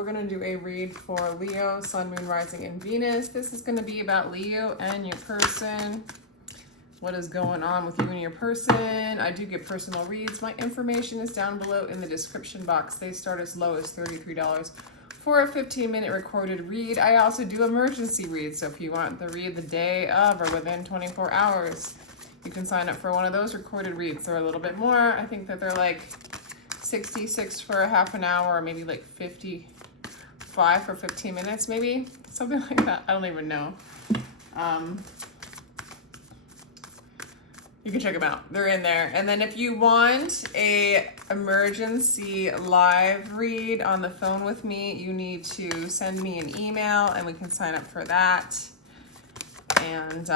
we're going to do a read for Leo, Sun, Moon, Rising, and Venus. This is going to be about Leo and your person. What is going on with you and your person? I do get personal reads. My information is down below in the description box. They start as low as $33 for a 15-minute recorded read. I also do emergency reads, so if you want the read the day of or within 24 hours, you can sign up for one of those recorded reads. They're a little bit more. I think that they're like 66 for a half an hour, or maybe like 55 for 15 minutes, maybe something like that. I don't even know. You can check them out. They're in there. And then if you want a emergency live read on the phone with me, you need to send me an email and we can sign up for that. And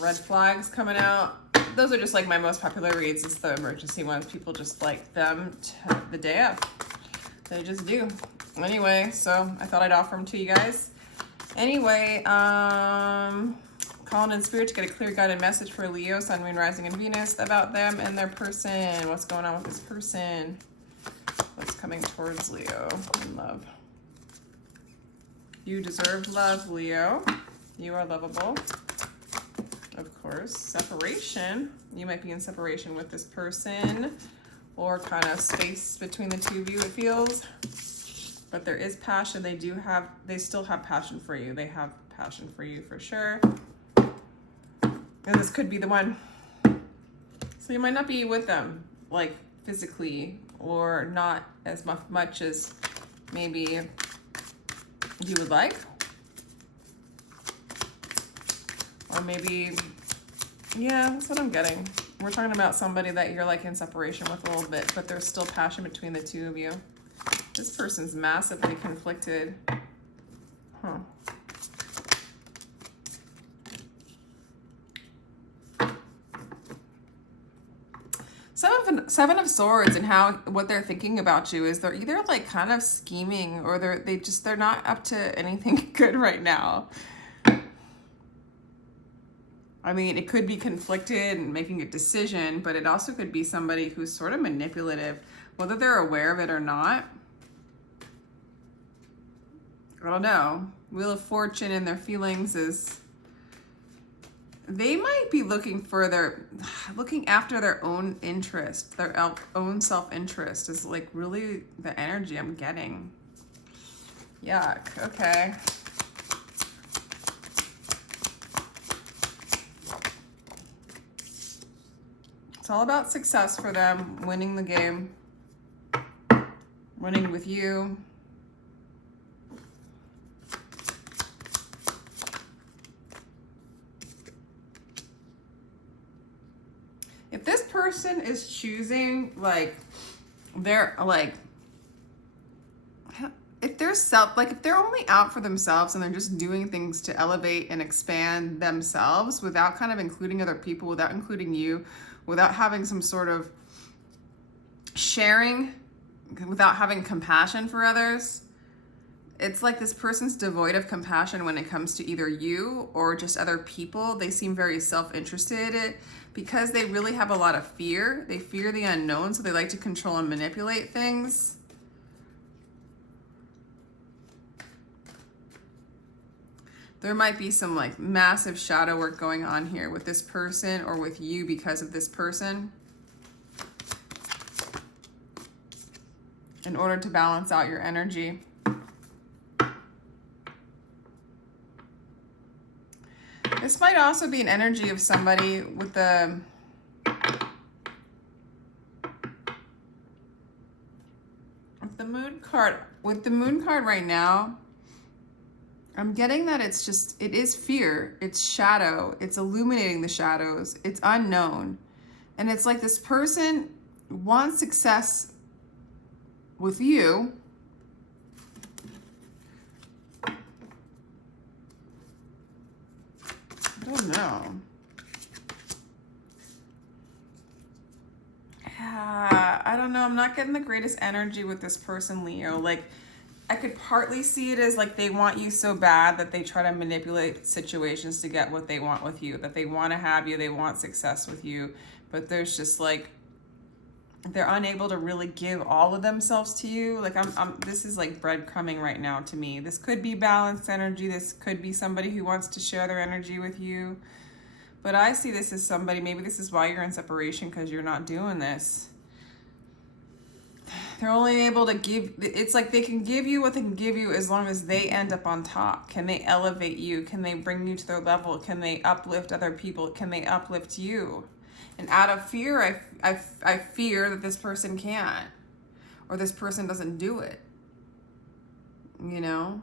red flags coming out. Those are just like my most popular reads. It's the emergency ones. People just like them the day of. They just do. Anyway, so I thought I'd offer them to you guys. Anyway, calling in spirit to get a clear guided message for Leo, Sun, Moon, Rising, and Venus about them and their person. What's going on with this person? What's coming towards Leo in love? You deserve love, Leo. You are lovable. Of course. Separation. You might be in separation with this person, or kind of space between the two of you, it feels. But there is passion. They still have passion for you. They have passion for you for sure. And this could be the one. So you might not be with them, like physically, or not as much as maybe you would like. Or maybe, yeah, that's what I'm getting. We're talking about somebody that you're like in separation with a little bit, but there's still passion between the two of you. This person's massively conflicted. Huh. Seven of Swords, and what they're thinking about you is they're either like kind of scheming, or they're not up to anything good right now. I mean, it could be conflicted and making a decision, but it also could be somebody who's sort of manipulative, whether they're aware of it or not. I don't know. Wheel of Fortune and their feelings is, they might be looking after their own interest, their own self-interest is like really the energy I'm getting. Yuck. Okay. It's all about success for them, winning the game, winning with you. If this person is choosing, like, if they're only out for themselves and they're just doing things to elevate and expand themselves without kind of including other people, without including you, without having some sort of sharing, without having compassion for others, it's like this person's devoid of compassion when it comes to either you or just other people. They seem very self-interested because they really have a lot of fear. They fear the unknown, so they like to control and manipulate things. There might be some like massive shadow work going on here with this person or with you because of this person, in order to balance out your energy. This might also be an energy of somebody with the Moon card. With the Moon card right now, I'm getting that it is fear, it's shadow, it's illuminating the shadows, it's unknown. And it's like this person wants success with you, I don't know. I don't know. I'm not getting the greatest energy with this person, Leo. Like, I could partly see it as like they want you so bad that they try to manipulate situations to get what they want with you, that they want to have you, they want success with you. But there's just like They're unable to really give all of themselves to you. Like this is like breadcrumbing right now to me. This could be balanced energy. This could be somebody who wants to share their energy with you. But I see this as somebody, maybe this is why you're in separation, because you're not doing this. They're only able to give, it's like they can give you what they can give you as long as they end up on top. Can they elevate you? Can they bring you to their level? Can they uplift other people? Can they uplift you? And out of fear, I fear that this person can't, or this person doesn't do it, you know?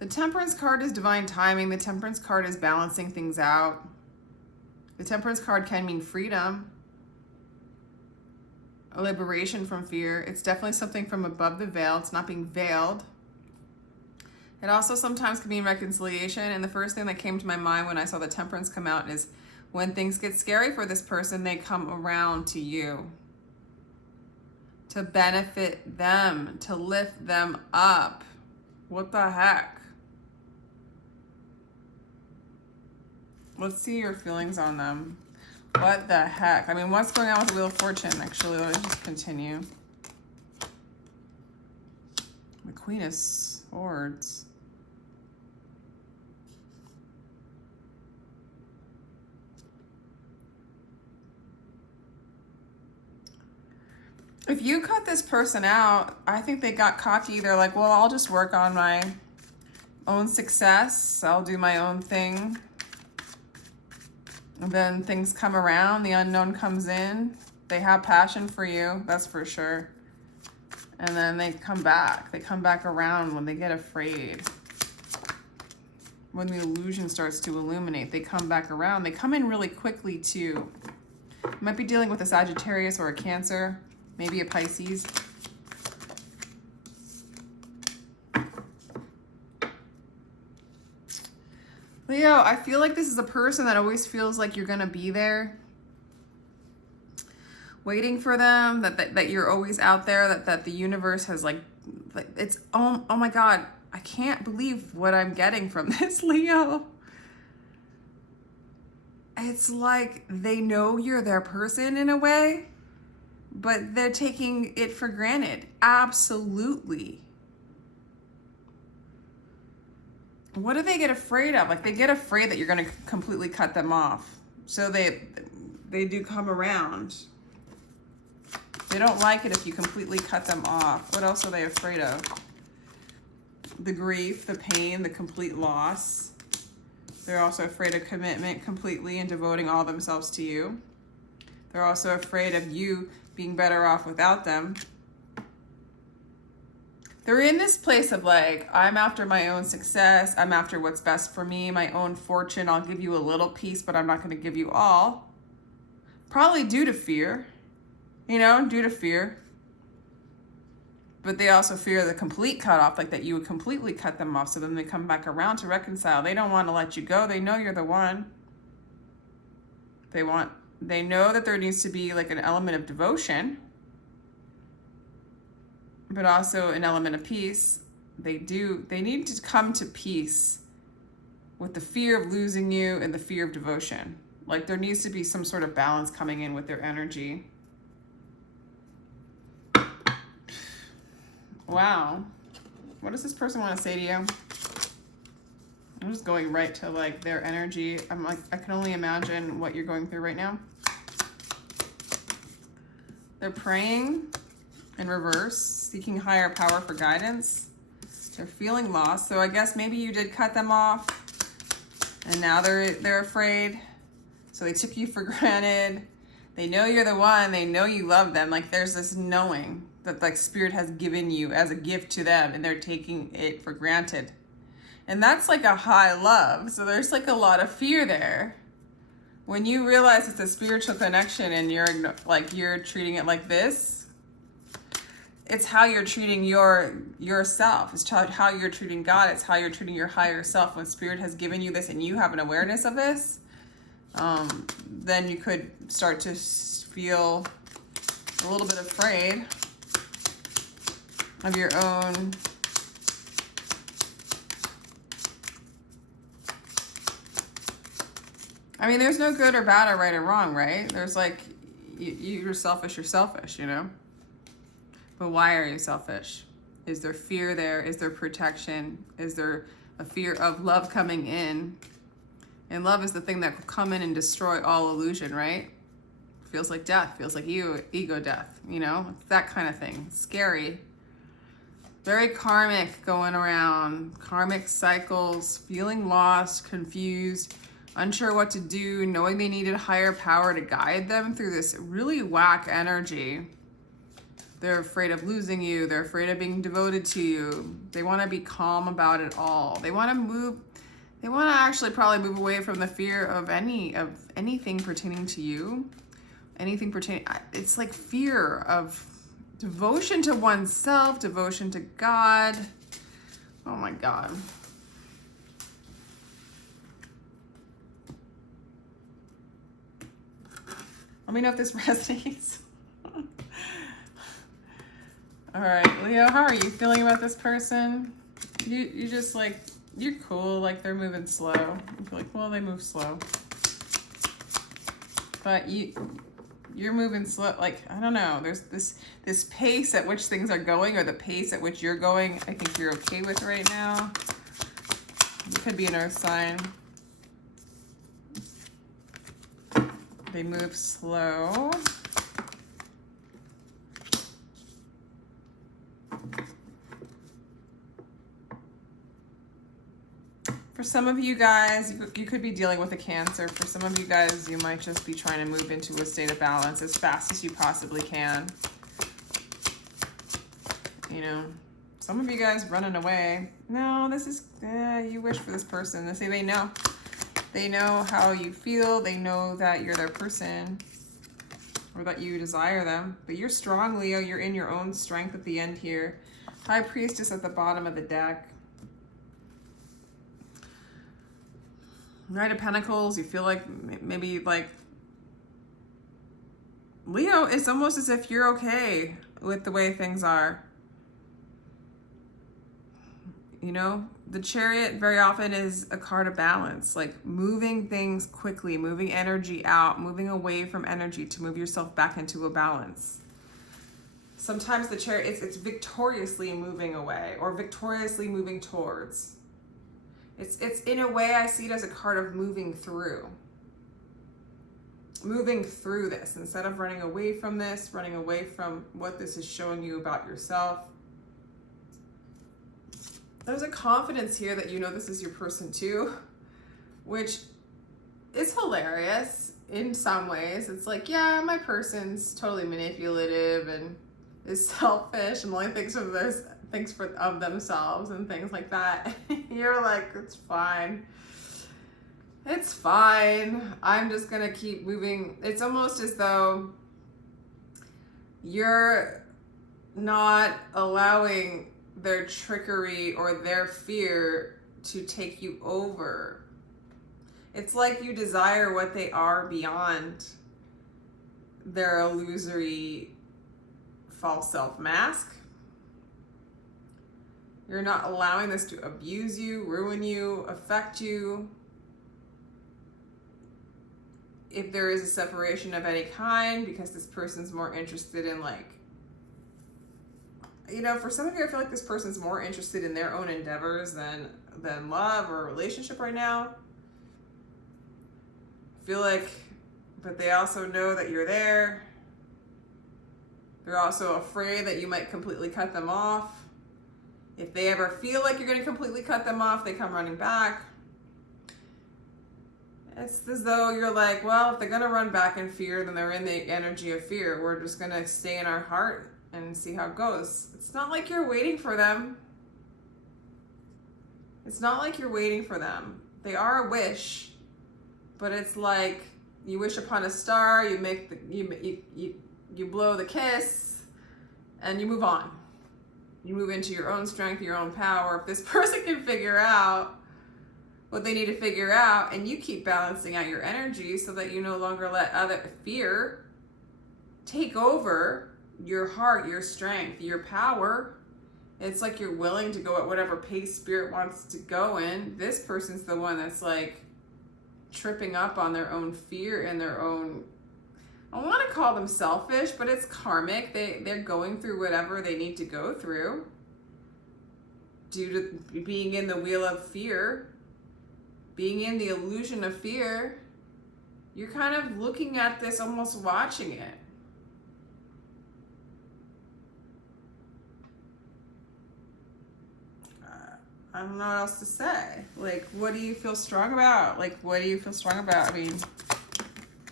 The Temperance card is divine timing. The Temperance card is balancing things out. The Temperance card can mean freedom, a liberation from fear. It's definitely something from above the veil. It's not being veiled. It also sometimes can mean reconciliation. And the first thing that came to my mind when I saw the Temperance come out is when things get scary for this person, they come around to you to benefit them, to lift them up. What the heck? Let's see your feelings on them. What the heck? I mean, what's going on with the Wheel of Fortune? Actually, let me just continue. The Queen of Swords. If you cut this person out, I think they got cocky. They're like, well, I'll just work on my own success. I'll do my own thing. And then things come around, the unknown comes in. They have passion for you, that's for sure. And then they come back. They come back around when they get afraid. When the illusion starts to illuminate, they come back around. They come in really quickly too. You might be dealing with a Sagittarius or a Cancer, maybe a Pisces. Leo, I feel like this is a person that always feels like you're gonna be there, waiting for them, that you're always out there, that the universe has like it's, oh my God, I can't believe what I'm getting from this, Leo. It's like they know you're their person in a way, but they're taking it for granted. Absolutely. What do they get afraid of? Like, they get afraid that you're going to completely cut them off. So they do come around. They don't like it if you completely cut them off. What else are they afraid of? The grief, the pain, the complete loss. They're also afraid of commitment completely and devoting all themselves to you. They're also afraid of you being better off without them. They're in this place of like, I'm after my own success. I'm after what's best for me, my own fortune. I'll give you a little piece, but I'm not going to give you all. Probably due to fear, due to fear. But they also fear the complete cutoff, like that you would completely cut them off. So then they come back around to reconcile. They don't want to let you go. They know you're the one. They know that there needs to be like an element of devotion, but also an element of peace. They need to come to peace with the fear of losing you and the fear of devotion. Like, there needs to be some sort of balance coming in with their energy. Wow. What does this person want to say to you? I'm just going right to like their energy. I'm like, I can only imagine what you're going through right now. They're praying in reverse, seeking higher power for guidance. They're feeling lost. So I guess maybe you did cut them off and now they're afraid. So they took you for granted. They know you're the one. They know you love them. Like, there's this knowing that like Spirit has given you as a gift to them, and they're taking it for granted. And that's like a high love. So there's like a lot of fear there. When you realize it's a spiritual connection and you're treating it like this, it's how you're treating yourself. It's how you're treating God. It's how you're treating your higher self. When Spirit has given you this and you have an awareness of this, then you could start to feel a little bit afraid of your own there's no good or bad or right or wrong, right? There's like, you're selfish, you know? But why are you selfish? Is there fear there? Is there protection? Is there a fear of love coming in? And love is the thing that will come in and destroy all illusion, right? Feels like death, feels like ego death, you know? It's that kind of thing. It's scary. Very karmic going around. Karmic cycles, feeling lost, confused, unsure what to do, knowing they needed a higher power to guide them through this really whack energy. They're afraid of losing you. They're afraid of being devoted to you. They want to be calm about it all. They want to move. They want to actually probably move away from the fear of anything pertaining to you. Anything pertaining. It's like fear of devotion to oneself, devotion to God. Oh my God. Let me know if this resonates. All right, Leo, how are you feeling about this person? You just like, you're cool, like they're moving slow. You feel like, well, they move slow. But you're moving slow, like, I don't know, there's this pace at which things are going, or the pace at which you're going, I think you're okay with right now. You could be an earth sign. They move slow. For some of you guys, you could be dealing with a Cancer. For some of you guys, you might just be trying to move into a state of balance as fast as you possibly can. You know, some of you guys running away. No, this is, you wish for this person. They say they know. They know how you feel. They know that you're their person, or that you desire them. But you're strong, Leo. You're in your own strength at the end here. High Priestess at the bottom of the deck. Knight of Pentacles, you feel like maybe like Leo, it's almost as if you're okay with the way things are. You know, the Chariot very often is a card of balance, like moving things quickly, moving energy out, moving away from energy to move yourself back into a balance. Sometimes the Chariot, it's victoriously moving away or victoriously moving towards. It's in a way, I see it as a card of moving through this instead of running away from this, running away from what this is showing you about yourself. There's a confidence here that you know this is your person too, which is hilarious in some ways. It's like, yeah, my person's totally manipulative and is selfish and only thinks of themselves and things like that. You're like, it's fine. It's fine. I'm just gonna keep moving. It's almost as though you're not allowing their trickery or their fear to take you over. It's like you desire what they are beyond their illusory false self mask. You're not allowing this to abuse you, ruin you, affect you. If there is a separation of any kind, because this person's more interested in like, you know, for some of you, I feel like this person's more interested in their own endeavors than love or a relationship right now. I feel like, but they also know that you're there. They're also afraid that you might completely cut them off. If they ever feel like you're going to completely cut them off, they come running back. It's as though you're like, well, if they're going to run back in fear, then they're in the energy of fear. We're just going to stay in our heart and see how it goes. It's not like you're waiting for them. It's not like you're waiting for them. They are a wish, but it's like you wish upon a star, you make the, you blow the kiss, and you move on. You move into your own strength, your own power. If this person can figure out what they need to figure out, and you keep balancing out your energy so that you no longer let other fear take over your heart, your strength, your power. It's like you're willing to go at whatever pace spirit wants to go in. This person's the one that's like tripping up on their own fear and their own I want to call them selfish, but it's karmic. They're going through whatever they need to go through due to being in the wheel of fear, being in the illusion of fear. You're kind of looking at this, almost watching it. I don't know what else to say. Like, what do you feel strong about? Like, what do you feel strong about? I mean,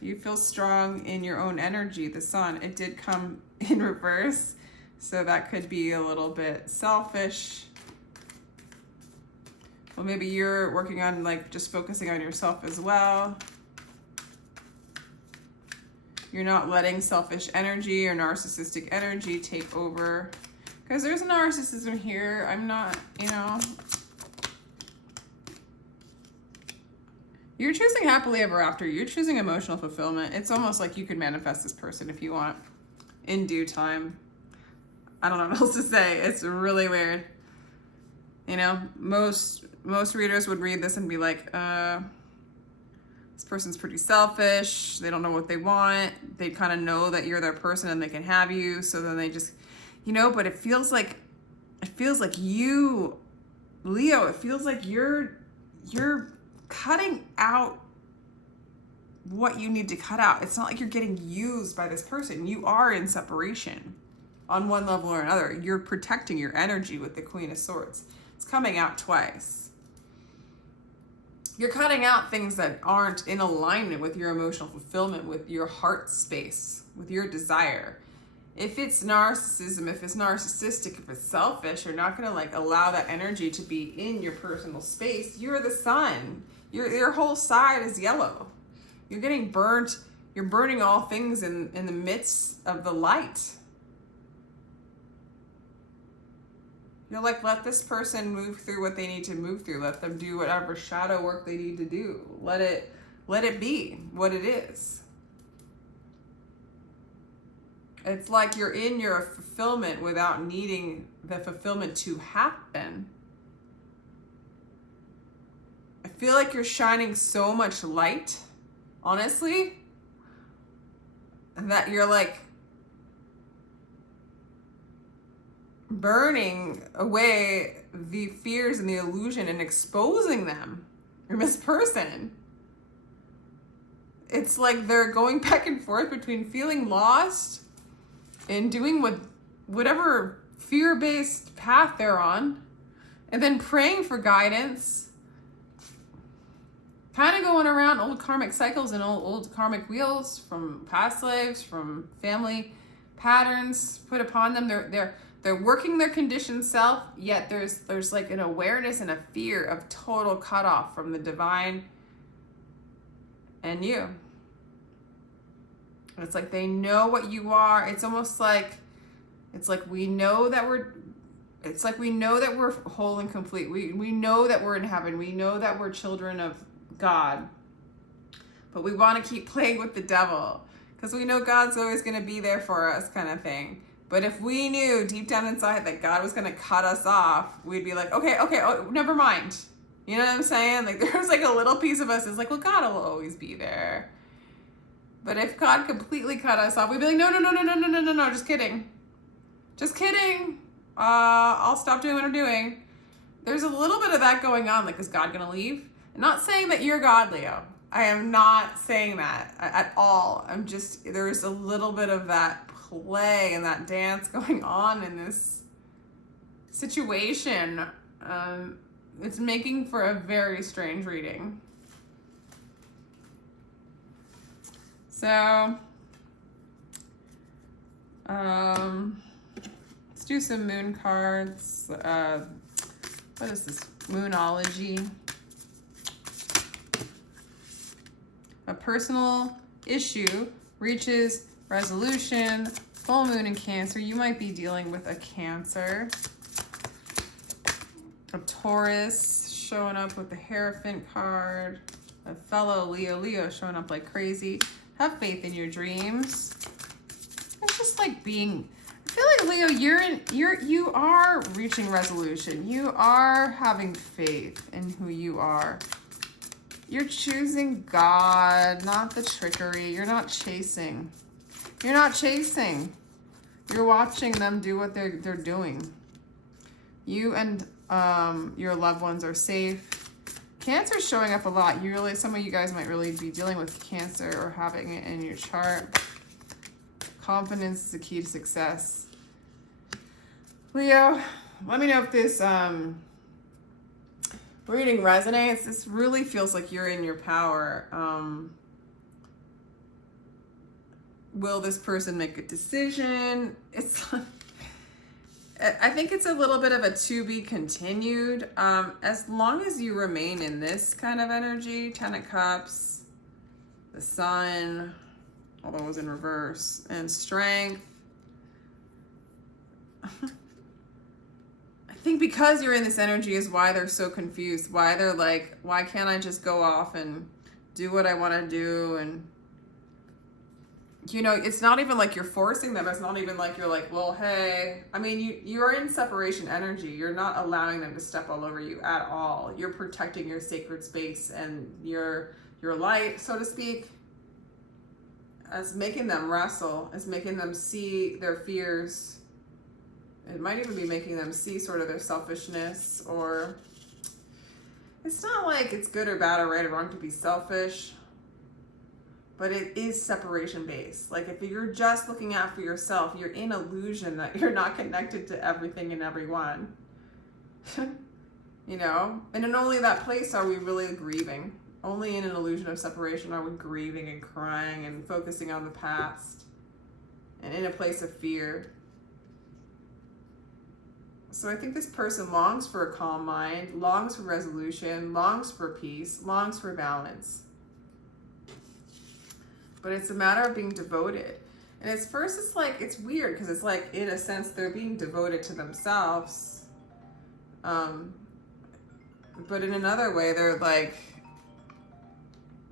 you feel strong in your own energy, the sun. It did come in reverse, so that could be a little bit selfish. Well, maybe you're working on like just focusing on yourself as well. You're not letting selfish energy or narcissistic energy take over. Because there's a narcissism here. I'm not, you know. You're choosing happily ever after. You're choosing emotional fulfillment. It's almost like you could manifest this person if you want in due time. I don't know what else to say. It's really weird. You know, most readers would read this and be like, this person's pretty selfish. They don't know what they want. They kind of know that you're their person and they can have you. So then they just, you know, but it feels like you, Leo, it feels like you're cutting out what you need to cut out. It's not like you're getting used by this person. You are in separation on one level or another. You're protecting your energy with the Queen of Swords. It's coming out twice. You're cutting out things that aren't in alignment with your emotional fulfillment, with your heart space, with your desire. If it's narcissism, if it's narcissistic, if it's selfish, you're not going to like allow that energy to be in your personal space. You're the sun. Your whole side is yellow. You're getting burnt. You're burning all things in the midst of the light. You're like, let this person move through what they need to move through. Let them do whatever shadow work they need to do. Let it be what it is. It's like you're in your fulfillment without needing the fulfillment to happen. I feel like you're shining so much light, honestly, that you're like burning away the fears and the illusion and exposing them. You're this person. It's like they're going back and forth between feeling lost and doing whatever fear-based path they're on, and then praying for guidance, kind of going around old karmic cycles and old karmic wheels from past lives, from family patterns put upon them. They're working their conditioned self, yet there's like an awareness and a fear of total cutoff from the divine and you. It's like they know what you are. It's almost like we know that we're whole and complete. We know that we're in heaven. We know that we're children of God. But we want to keep playing with the devil because we know God's always going to be there for us, kind of thing. But if we knew deep down inside that God was going to cut us off, we'd be like, okay, oh, never mind. You know what I'm saying? Like there's like a little piece of us is like, well, God will always be there. But if God completely cut us off, we'd be like, no, just kidding. Just kidding. I'll stop doing what I'm doing. There's a little bit of that going on. Like, is God going to leave? I'm not saying that you're God, Leo. I am not saying that at all. There's a little bit of that play and that dance going on in this situation. It's making for a very strange reading. So, let's do some moon cards. What is this? Moonology. A personal issue reaches resolution. Full moon in Cancer. You might be dealing with a Cancer. A Taurus showing up with the Hierophant card. A fellow Leo showing up like crazy. Have faith in your dreams. It's just like being, I feel like Leo, you are reaching resolution. You are having faith in who you are. You're choosing God, not the trickery. You're not chasing. You're not chasing. You're watching them do what they're doing. You and your loved ones are safe. Cancer is showing up a lot. Some of you guys might really be dealing with Cancer or having it in your chart. Confidence is the key to success. Leo, let me know if this reading resonates. This really feels like you're in your power. Will this person make a decision? I think it's a little bit of a to be continued. As long as you remain in this kind of energy, 10 of Cups, the Sun, although it was in reverse, and Strength. I think because you're in this energy is why they're so confused. Why they're like, why can't I just go off and do what I want to do? And you know, it's not even like you're forcing them. It's not even like you're like, well, hey. I mean, you're in separation energy. You're not allowing them to step all over you at all. You're protecting your sacred space and your light, so to speak, as making them wrestle, as making them see their fears. It might even be making them see sort of their selfishness, or it's not like it's good or bad or right or wrong to be selfish. But it is separation based. Like if you're just looking out for yourself, you're in illusion that you're not connected to everything and everyone. You know? And in only that place are we really grieving. Only in an illusion of separation are we grieving and crying and focusing on the past. And in a place of fear. So I think this person longs for a calm mind, longs for resolution, longs for peace, longs for balance. But it's a matter of being devoted. And it's like, it's weird because it's like, in a sense, they're being devoted to themselves. But in another way, they're like,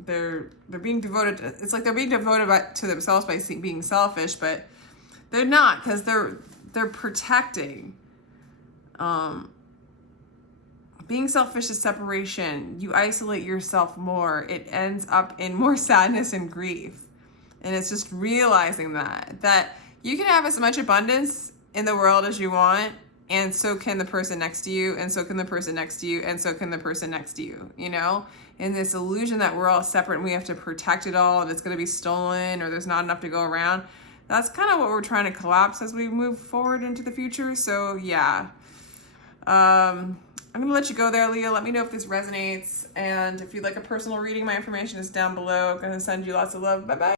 they're being devoted to, it's like they're being devoted to themselves by being selfish, but they're not, because they're protecting. Being selfish is separation. You isolate yourself more. It ends up in more sadness and grief. And it's just realizing that you can have as much abundance in the world as you want, and so can the person next to you, and so can the person next to you, and so can the person next to you, you know? In this illusion that we're all separate and we have to protect it all and it's going to be stolen or there's not enough to go around. That's kind of what we're trying to collapse as we move forward into the future. So yeah. I'm going to let you go there, Leo. Let me know if this resonates. And if you'd like a personal reading, my information is down below. I'm going to send you lots of love. Bye-bye.